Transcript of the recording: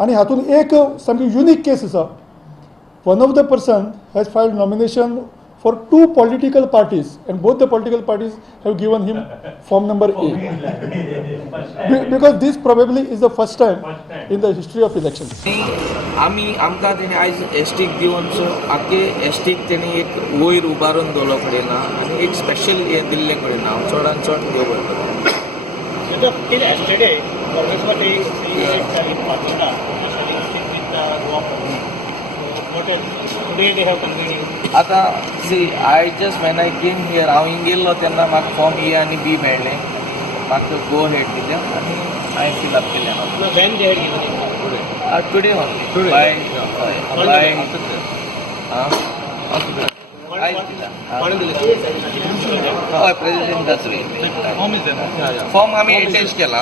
आनी हातून एक सामकी युनीक केस आसा. One of the person has filed nomination for two political parties and both the political parties have given him form number A. Because this probably is the first time in the history of elections. आमकां तेणी आयज एसटीक दिवन आख्खे एसटीक तेणी एक वयर उबारून दवरलो कडेन आनी एक स्पेशल हें दिल्लें कडेन हांव चडांत चड देव बरें. Till yesterday, Congress was in Pakistan. Today they have convened. आतां see I just when I came here हांव हिंग गेल्लो तेन्ना म्हाका फॉर्म ए आनी बी मेळ्ळें. म्हाका गो हेड दिलें आनी हांवें फिल अप केलें. When they had given it? Today only by हय प्रेसिडेंटाच वे फॉर्म आमी एटेच केला.